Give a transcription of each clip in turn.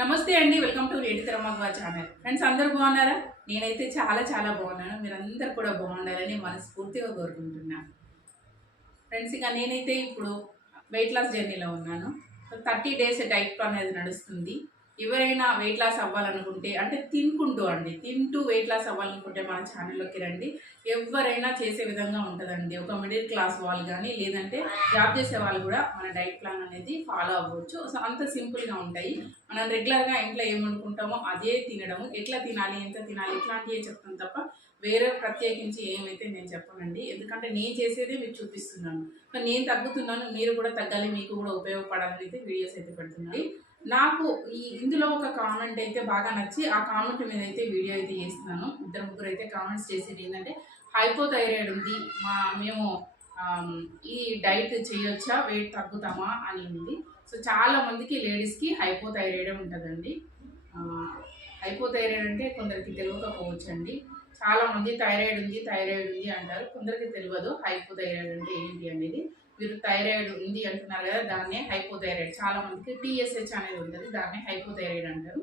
నమస్తే అండి welcome to రేటి తిరమగవా ఛానల్. ఫ్రెండ్స్ అందరు బాగున్నారా? నేనైతే చాలా చాలా బాగున్నాను. మీరందరూ కూడా బాగుండాలని మనస్ఫూర్తిగా కోరుకుంటున్నాను ఫ్రెండ్స్ ఇక నేనైతే ఇప్పుడు వెయిట్ లాస్ జర్నీలో ఉన్నాను. థర్టీ డేస్ డైట్ అనేది నడుస్తుంది. ఎవరైనా వెయిట్ లాస్ అవ్వాలనుకుంటే అంటే తినుకుంటూ అండి తింటూ వెయిట్ లాస్ అవ్వాలనుకుంటే మన ఛానల్లోకి రండి. ఎవరైనా చేసే విధంగా ఉంటుందండి. ఒక మిడిల్ క్లాస్ వాళ్ళు కానీ లేదంటే జాబ్ చేసే వాళ్ళు కూడా మన డైట్ ప్లాన్ అనేది ఫాలో అవ్వచ్చు. సో అంత సింపుల్గా ఉంటాయి. మనం రెగ్యులర్గా ఇంట్లో ఏమనుకుంటామో అదే తినడము. ఎట్లా తినాలి ఎంత తినాలి ఇట్లాంటివే చెప్తాం తప్ప వేరే ప్రత్యేకించి ఏమైతే నేను చెప్పనండి. ఎందుకంటే నేను చేసేదే మీకు చూపిస్తున్నాను. నేను తగ్గుతున్నాను మీరు కూడా తగ్గాలి మీకు కూడా ఉపయోగపడాలని అయితే వీడియోస్ అయితే పెడుతున్నాను నాకు ఈ ఇందులో ఒక కామెంట్ అయితే బాగా నచ్చి ఆ కామెంట్ మీద అయితే వీడియో అయితే చేస్తున్నాను. ఇద్దరు ముగ్గురు అయితే కామెంట్స్ చేసేది ఏంటంటే హైపోథైరాయిడ్ ఉంది. మా మేము ఈ డైట్ చేయొచ్చా? వెయిట్ తగ్గుతామా? అని ఉంది. సో చాలా మందికి లేడీస్కి హైపోథైరాయిడ్ ఉంటుందండి. హైపోథైరాయిడ్ అంటే కొందరికి తెలియకపోవచ్చు అండి చాలా మంది థైరాయిడ్ ఉంది థైరాయిడ్ ఉంది అంటారు. కొందరికి తెలియదు హైపోథైరాయిడ్ అంటే ఏంటి అనేది. మీరు థైరాయిడ్ ఉంది అంటున్నారు కదా దాన్నే హైపోథైరాయిడ్ చాలా మందికి టీఎస్హెచ్ అనేది ఉంటుంది దాన్నే హైపోథైరాయిడ్ అంటారు.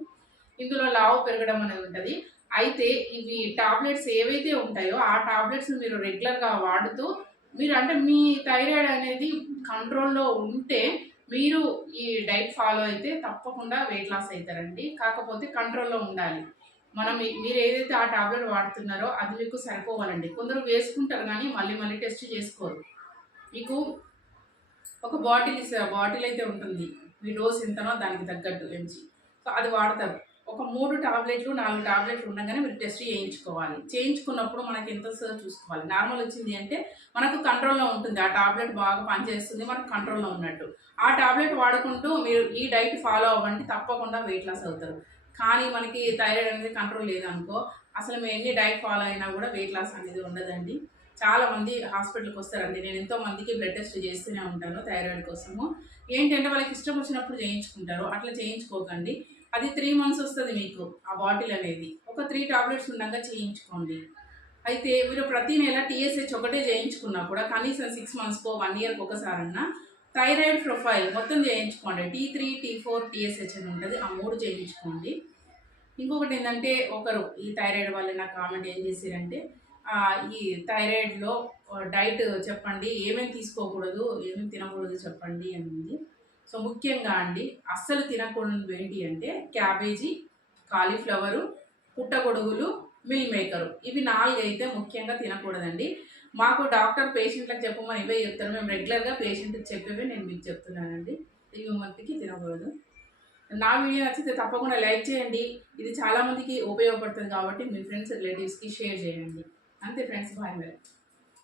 ఇందులో లావు పెరగడం అనేది ఉంటుంది. అయితే ఇవి టాబ్లెట్స్ ఏవైతే ఉంటాయో ఆ టాబ్లెట్స్ మీరు రెగ్యులర్గా వాడుతూ మీరు అంటే మీ థైరాయిడ్ అనేది కంట్రోల్లో ఉంటే మీరు ఈ డైట్ ఫాలో అయితే తప్పకుండా వెయిట్ లాస్ అవుతారండి. కాకపోతే కంట్రోల్లో ఉండాలి. మనం మీరు ఏదైతే ఆ టాబ్లెట్ వాడుతున్నారో అది మీకు సరిపోవాలండి. కొందరు వేసుకుంటారు కానీ మళ్ళీ మళ్ళీ టెస్ట్ చేసుకోరు. మీకు ఒక బాటిల్ ఇస్తారు బాటిల్ అయితే ఉంటుంది. మీ డోస్ ఎంతనో దానికి తగ్గట్టు ఎంచి సో అది వాడతారు. ఒక మూడు టాబ్లెట్లు నాలుగు టాబ్లెట్లు ఉండగానే మీరు టెస్ట్ చేయించుకోవాలి. చేయించుకున్నప్పుడు మనకి ఎంత వస్తుందో చూసుకోవాలి. నార్మల్ వచ్చింది అంటే మనకు కంట్రోల్లో ఉంటుంది. ఆ టాబ్లెట్ బాగా పనిచేస్తుంది మనకు కంట్రోల్లో ఉన్నట్టు. ఆ టాబ్లెట్ వాడుకుంటూ మీరు ఈ డైట్ ఫాలో అవ్వండి తప్పకుండా వెయిట్ లాస్ అవుతారు. కానీ మనకి థైరాయిడ్ అనేది కంట్రోల్ లేదనుకో అసలు మేము ఎన్ని డైట్ ఫాలో అయినా కూడా వెయిట్ లాస్ అనేది ఉండదండి. చాలా మంది హాస్పిటల్కి వస్తారండి. నేను ఎంతో మందికి బ్లడ్ టెస్ట్ చేస్తూనే ఉంటాను థైరాయిడ్ కోసము. ఏంటంటే వాళ్ళకి ఇష్టం వచ్చినప్పుడు చేయించుకుంటారు. అట్లా చేయించుకోకండి. అది త్రీ మంత్స్ వస్తుంది మీకు ఆ బాటిల్ అనేది. ఒక త్రీ టాబ్లెట్స్ ఉండగా చేయించుకోండి. అయితే మీరు ప్రతి నెల టీఎస్హెచ్ ఒకటే చేయించుకున్నా కూడా కనీసం సిక్స్ మంత్స్కో వన్ ఇయర్కి ఒకసారన్నా థైరాయిడ్ ప్రొఫైల్ మొత్తం చేయించుకోండి. T three T four TSH అని ఉంటుంది. ఆ మూడు చేయించుకోండి. ఇంకొకటి ఏంటంటే ఒకరు ఈ థైరాయిడ్ వాళ్ళు నాకు కామెంట్ ఏం చేశారంటే ఈ థైరాయిడ్లో డైట్ చెప్పండి ఏమేమి తీసుకోకూడదు ఏమేమి తినకూడదు చెప్పండి అని సో ముఖ్యంగా అండి అస్సలు తినకూడదు ఏంటి అంటే క్యాబేజీ కాలీఫ్లవరు పుట్టగొడుగులు మిల్ మేకరు. ఇవి నాలుగు అయితే ముఖ్యంగా తినకూడదండి. మాకు డాక్టర్ పేషెంట్లకు చెప్పమని ఇవే చెప్తారు. మేము రెగ్యులర్గా పేషెంట్కి చెప్పేవే నేను మీకు చెప్తున్నానండి. ఇవి మనకి తినకూడదు. నా వీడియో నచ్చితే తప్పకుండా లైక్ చేయండి. ఇది చాలామందికి ఉపయోగపడుతుంది కాబట్టి మీ ఫ్రెండ్స్ రిలేటివ్స్కి షేర్ చేయండి. అంతే ఫ్రెండ్స్ బాయ్ మరి